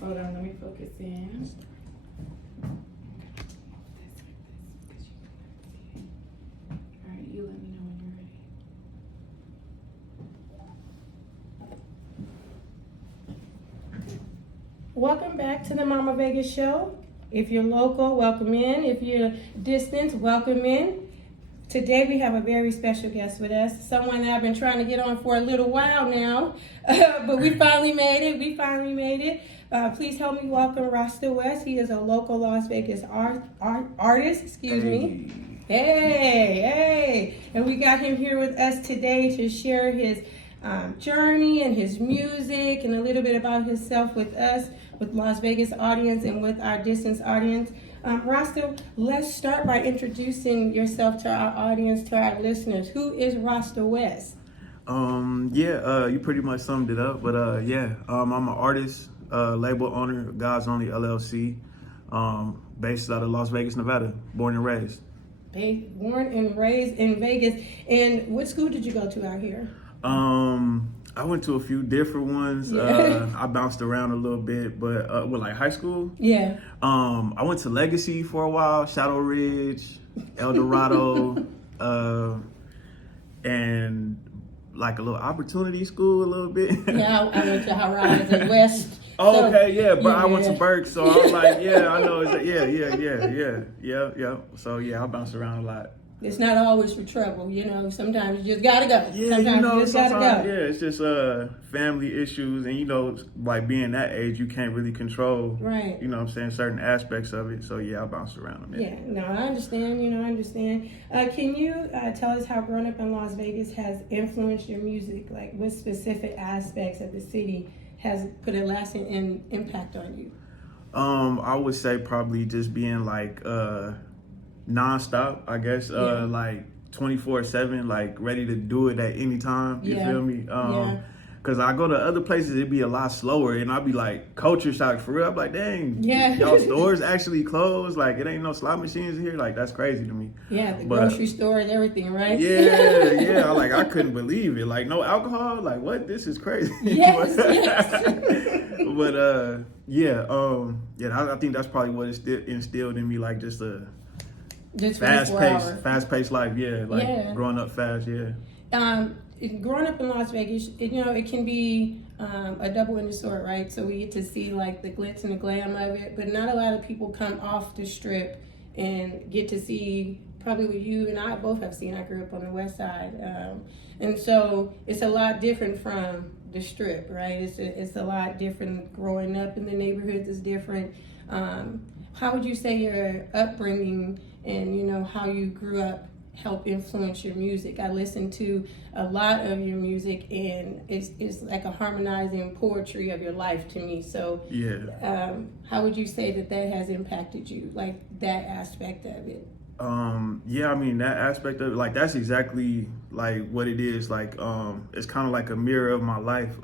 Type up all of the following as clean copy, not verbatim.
Hold on, let me focus in. All right, you let me know when you're ready. Welcome back to the Mama Vegas Show. If you're local, welcome in. If you're distant, welcome in. Today we have a very special guest with us, someone that I've been trying to get on for a little while now, but we finally made it. Please help me welcome Rhasta Wes. He is a local Las Vegas artist, excuse me. Hey. And we got him here with us today to share his journey and his music and a little bit about himself with us, with Las Vegas audience and with our distance audience. Rhasta, let's start by introducing yourself to our audience, to our listeners. Who is Rhasta Wes? You pretty much summed it up. But I'm an artist, label owner, God's Only LLC, based out of Las Vegas, Nevada, born and raised. Born and raised in Vegas. And what school did you go to out here? I went to a few different ones. Yeah. I bounced around a little bit, but with like high school. Yeah. I went to Legacy for a while, Shadow Ridge, El Dorado, and like a little opportunity school a little bit. Yeah, I went to Horizon West. Oh, So, okay, yeah, but yeah. I went to Burke, so I was like, yeah, I know, yeah. So yeah, I bounced around a lot. It's not always for trouble, sometimes you just gotta go. Yeah, it's just family issues, and like being that age, you can't really control, Right. Certain aspects of it. So yeah, I bounced around a bit. Yeah, no, I understand, I understand. Can you tell us how growing up in Las Vegas has influenced your music? Like what specific aspects of the city has put a lasting impact on you? I would say probably just being like nonstop, I guess, like 24/7, like ready to do it at any time. You feel me? Cause I go to other places, it'd be a lot slower, and I'd be like culture shock for real. I'm like, dang, y'all stores actually closed. Like it ain't no slot machines in here. Like that's crazy to me. Yeah, the grocery store and everything, right? Yeah. I couldn't believe it. Like no alcohol. Like what? This is crazy. Yes. But I think that's probably what it instilled in me. Like just fast paced life, growing up fast, growing up in Las Vegas, it can be a double-edged sword, right? So we get to see like the glitz and the glam of it, but not a lot of people come off the strip and get to see probably what you and I both have seen. I grew up on the west side, and so it's a lot different from the strip, right? It's a lot different. Growing up in the neighborhoods is different. How would you say your upbringing and how you grew up help influence your music? I listen to a lot of your music, and it's like a harmonizing poetry of your life to me. So how would you say that has impacted you, like that aspect of it? That aspect of it, like that's exactly like what it is. Like it's kind of like a mirror of my life.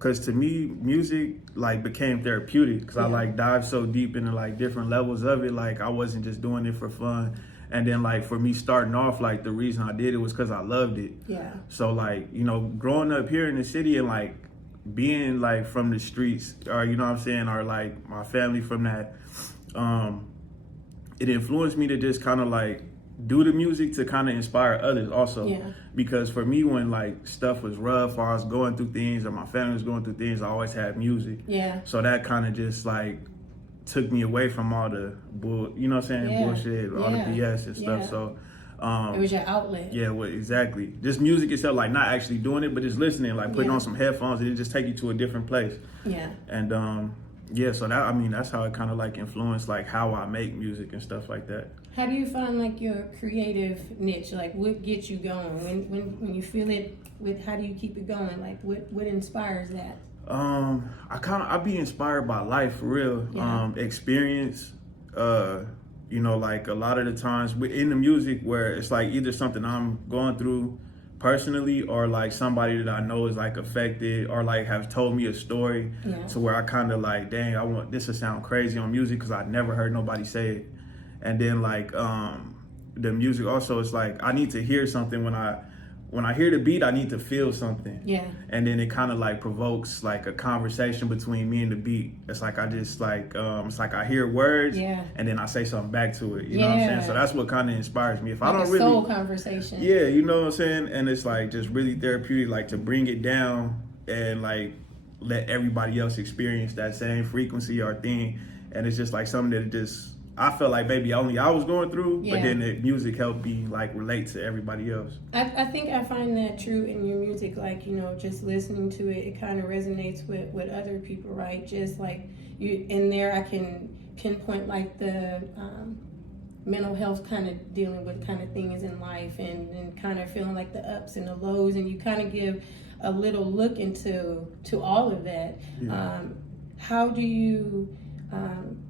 Cause to me, music like became therapeutic because I like dived so deep into like different levels of it. Like I wasn't just doing it for fun. And then like for me starting off, like the reason I did it was because I loved it. Yeah. So like, growing up here in the city and like being like from the streets or, or like my family from that, it influenced me to just kind of like do the music to kind of inspire others also. Yeah. Because for me, when like stuff was rough or I was going through things or my family was going through things, I always had music. Yeah. So that kind of just like took me away from all the bullshit, all the BS and stuff. So it was your outlet. Yeah, well, exactly. Just music itself, like not actually doing it, but just listening, like putting on some headphones and it just take you to a different place. Yeah. And so that's how it kind of like influenced like how I make music and stuff like that. How do you find like your creative niche? Like what gets you going? When you feel it, how do you keep it going? Like what inspires that? I be inspired by life for real. Yeah. Experience, like a lot of the times in the music where it's like either something I'm going through personally or like somebody that I know is like affected or like have told me a story to where I kind of like, dang, I want this to sound crazy on music because I never heard nobody say it. And then like the music also, it's like I need to hear something when when I hear the beat, I need to feel something. Yeah. And then it kind of like provokes like a conversation between me and the beat. It's like I just like it's like I hear words, and then I say something back to it. You know what I'm saying? So that's what kind of inspires me. If like I don't a really soul conversation. Yeah, you know what I'm saying? And it's like just really therapeutic, like to bring it down and like let everybody else experience that same frequency or thing. And it's just like something that just I felt like maybe only I was going through, but then the music helped me like relate to everybody else. I think I find that true in your music, like, you know, just listening to it, it kind of resonates with other people, right? Just like you in there, I can pinpoint like the mental health kind of dealing with kind of things in life and kind of feeling like the ups and the lows, and you kind of give a little look into all of that. How do you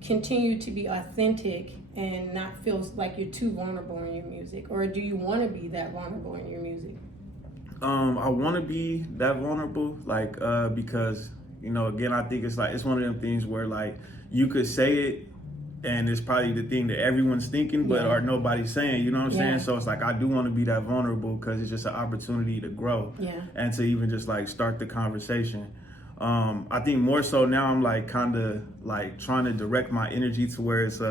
continue to be authentic and not feel like you're too vulnerable in your music, or do you want to be that vulnerable in your music? I want to be that vulnerable, like because you know, again, I think it's like it's one of them things where like you could say it and it's probably the thing that everyone's thinking, but or nobody's saying, you know what I'm saying? So it's like I do want to be that vulnerable because it's just an opportunity to grow and to even just like start the conversation. I think more so now I'm like kind of like trying to direct my energy to where it's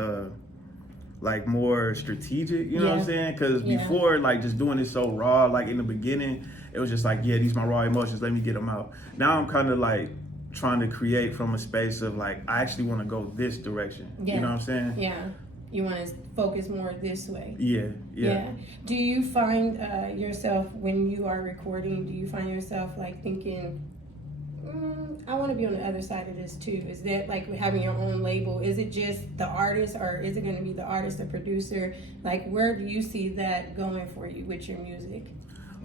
like more strategic, you know what I'm saying? Because before, like just doing it so raw, like in the beginning, it was just like, yeah, these my raw emotions, let me get them out. Now I'm kind of like trying to create from a space of like, I actually want to go this direction, you know what I'm saying? Yeah, you want to focus more this way. Yeah. Do you find yourself, when you are recording, do you find yourself like thinking, I want to be on the other side of this too? Is that like having your own label? Is it just the artist, or is it going to be the artist, the producer? Like, where do you see that going for you with your music?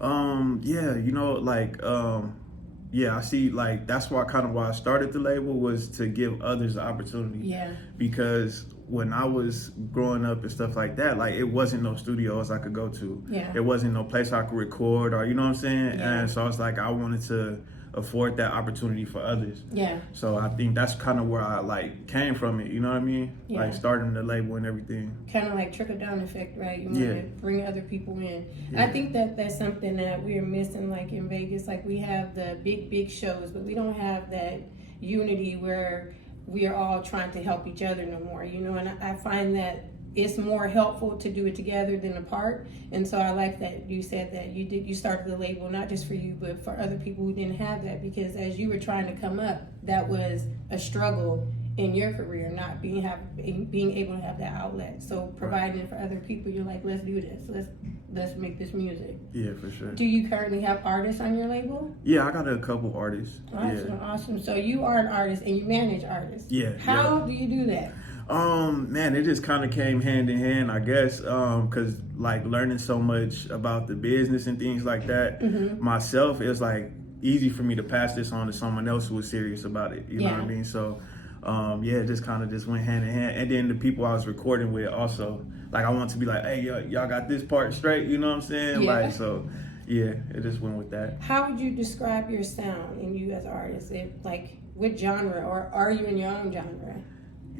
Yeah, you know, like, I see, like, that's why I started the label, was to give others the opportunity. Yeah. Because when I was growing up and stuff like that, like, it wasn't no studios I could go to. Yeah. There wasn't no place I could record, or, you know what I'm saying? Yeah. And so it's like, I wanted to afford that opportunity for others. Yeah. So I think that's kind of where I like came from it, you know what I mean? Yeah. Like starting the label and everything. Kind of like trickle down effect, right? You want to bring other people in. I think that that's something that we're missing, like in Vegas. Like we have the big shows, but we don't have that unity where we are all trying to help each other no more, you know? And I find that it's more helpful to do it together than apart. And so I like that you said that you started the label not just for you but for other people who didn't have that, because as you were trying to come up, that was a struggle in your career, not being able to have that outlet. So providing it for other people, you're like, let's do this, let's make this music. Yeah, for sure. Do you currently have artists on your label? Yeah, I got a couple artists. Awesome. So you are an artist and you manage artists. Yeah. How do you do that? Man, it just kind of came hand in hand, I guess, because like learning so much about the business and things like that myself, it was like easy for me to pass this on to someone else who was serious about it. You know what I mean? So, it just kind of just went hand in hand. And then the people I was recording with also, like I want to be like, hey, y'all got this part straight, you know what I'm saying? Yeah. Like, so yeah, it just went with that. How would you describe your sound and you as an artist? Like what genre, or are you in your own genre?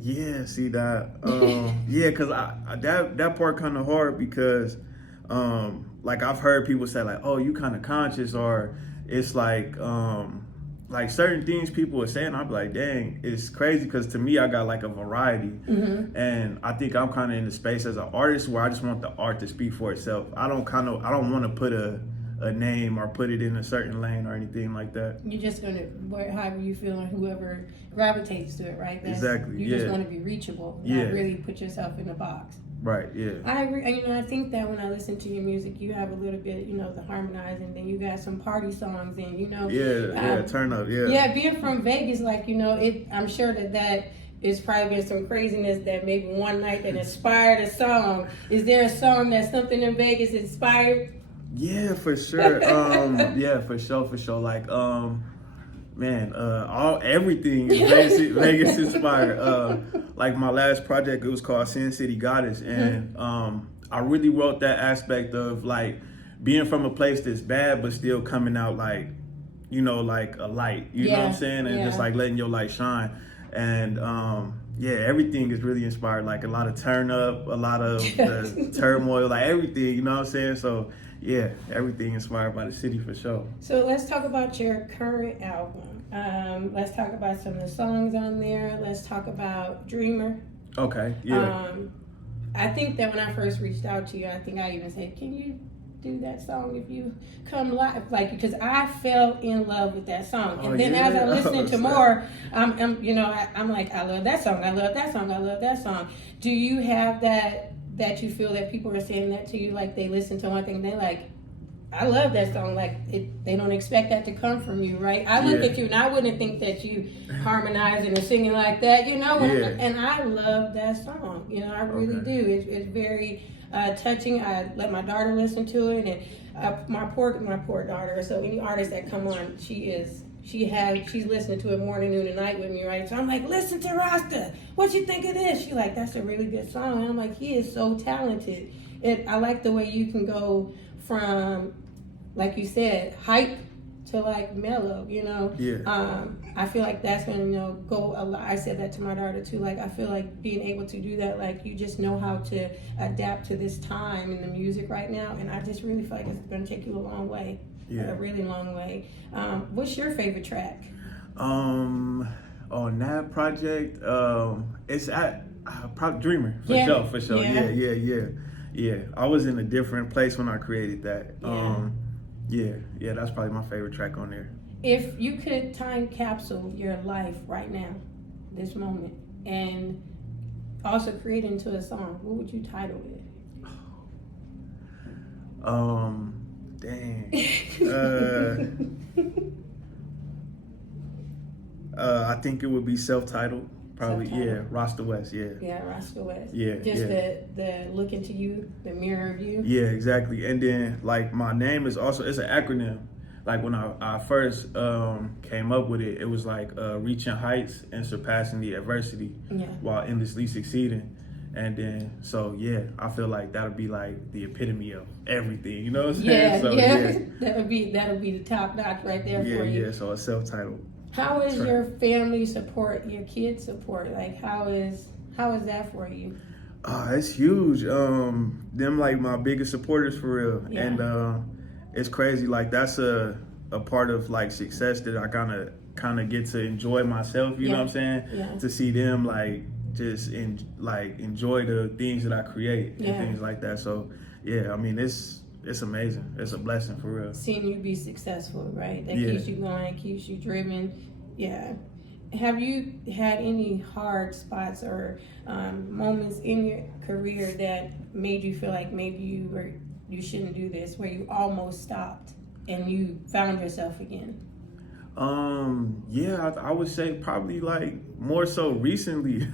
Yeah, see that. Because I that part kind of hard because, like I've heard people say like, oh, you kind of conscious, or it's like certain things people are saying. I'm like, dang, it's crazy because to me I got like a variety, and I think I'm kind of in the space as an artist where I just want the art to speak for itself. I don't want to put a name or put it in a certain lane or anything like that. You're just gonna however you feel and whoever gravitates to it, right? Exactly. You just want to be reachable, not really put yourself in a box. Right. Yeah. I agree. I think that when I listen to your music, you have a little bit, the harmonizing. Then you got some party songs, and turn up. Yeah, being from Vegas, like I'm sure that it's probably been some craziness that maybe one night that inspired a song. Is there a song that something in Vegas inspired? Yeah, for sure. For sure. Like, everything is Vegas inspired. Like my last project, it was called Sin City Goddess, and I really wrote that aspect of like being from a place that's bad, but still coming out like, like a light. You know what I'm saying? And just like letting your light shine. And everything is really inspired. Like a lot of turn up, a lot of the turmoil, like everything. You know what I'm saying? So. yeah, everything inspired by the city for sure. So let's talk about your current album. Let's talk about some of the songs on there. Let's talk about Dreamer. Okay, yeah. I think that when I first reached out to you, I think I even said, can you do that song if you come live? Like, because I fell in love with that song. Oh, And then yeah? as I'm listening to Oh, more, I'm like, I love that song. I love that song. I love that song. Do you have that you feel that people are saying that to you? Like they listen to one thing, they like, I love that song. Like they don't expect that to come from you, right? I look at you and I wouldn't think that you harmonizing and singing like that, you know. And I love that song. You know, I really do. It's very touching. I let my daughter listen to it, and my poor daughter. So any artist that come on, she's listening to it morning, noon, and night with me, right? So I'm like, listen to Rasta. What you think of this? She like, that's a really good song. And I'm like, he is so talented. I like the way you can go from, like you said, hype to like mellow, you know. I feel like that's gonna, you know, go a lot. I said that to my daughter too. Like I feel like being able to do that, like you just know how to adapt to this time in the music right now, and I just really feel like it's gonna take you a long way, a really long way. What's your favorite track? On that project, it's probably Dreamer for sure. Yeah. I was in a different place when I created that. Yeah, that's probably my favorite track on there. If you could time capsule your life right now, this moment, and also create it into a song, what would you title it? Dang. I think it would be self-titled. Probably, Rhasta Wes, Yeah, Rhasta Wes. Yeah, Just the look into you, the mirror of you. Yeah, exactly. And then, like, my name is also, it's an acronym. Like, when I first came up with it, it was like reaching heights and surpassing the adversity while endlessly succeeding. And then, so, yeah, I feel like that'll be, like, the epitome of everything, you know what I'm saying? That'll be the top notch right there for you. Yeah, so it's self-titled. How is your family support, your kids support? Like, how is that for you? It's huge. Them like my biggest supporters for real. Yeah. And it's crazy. Like that's a part of like success that I kind of get to enjoy myself. You know what I'm saying? Yeah. To see them like just enjoy the things that I create and things like that. So yeah, I mean it's amazing. It's a blessing for real. Seeing you be successful, right? That keeps you going, keeps you driven. Yeah. Have you had any hard spots or moments in your career that made you feel like maybe you shouldn't do this, where you almost stopped and you found yourself again? I would say probably like more so recently.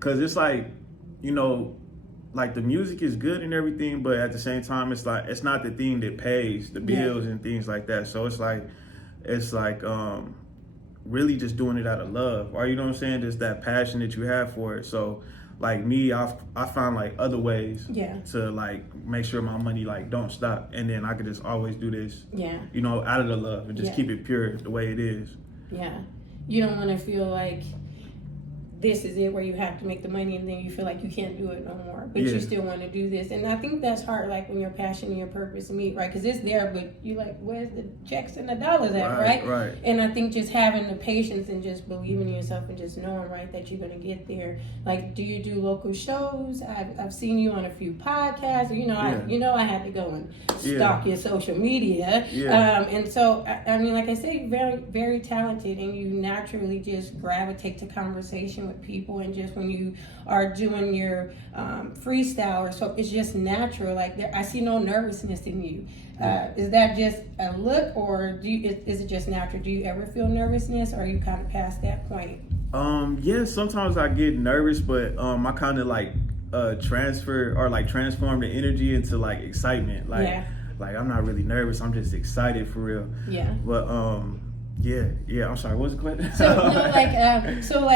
Cause it's like, you know, like the music is good and everything, but at the same time, it's like, it's not the thing that pays the bills and things like that. So it's like really just doing it out of love, or you know what I'm saying? Just that passion that you have for it. So like me, I found like other ways to like make sure my money like don't stop, and then I could just always do this, you know, out of the love and just keep it pure the way it is. Yeah, you don't want to feel like this is it where you have to make the money and then you feel like you can't do it no more, but you still want to do this. And I think that's hard, like when your passion and your purpose meet, right? Because it's there, but you like, where's the checks and the dollars at, right? And I think just having the patience and just believing in yourself and just knowing, right, that you're going to get there. Like, do you do local shows? I've seen you on a few podcasts. I had to go and stalk your social media. And so, I mean, like I said, you're very, very talented, and you naturally just gravitate to conversation with people, and just when you are doing your freestyle or so, it's just natural. Like I see no nervousness in you. Is that just a look, or is it just natural? Do you ever feel nervousness, or are you kind of past that point? Sometimes I get nervous, but I kind of like transform the energy into like excitement. Like I'm not really nervous, I'm just excited for real. But I'm sorry, what was the question? So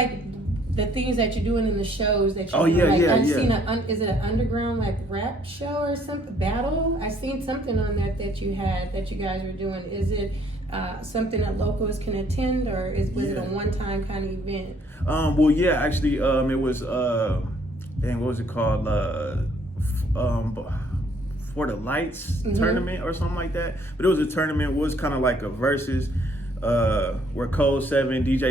the things that you're doing in the shows that you're doing, seen is it an underground like rap show or something, battle? I seen something on that you guys were doing. Is it something that locals can attend, or was it a one-time kind of event? Actually, it was what was it called? For the Lights tournament or something like that. But it was a tournament, was kind of like a versus where Cole 7, DJ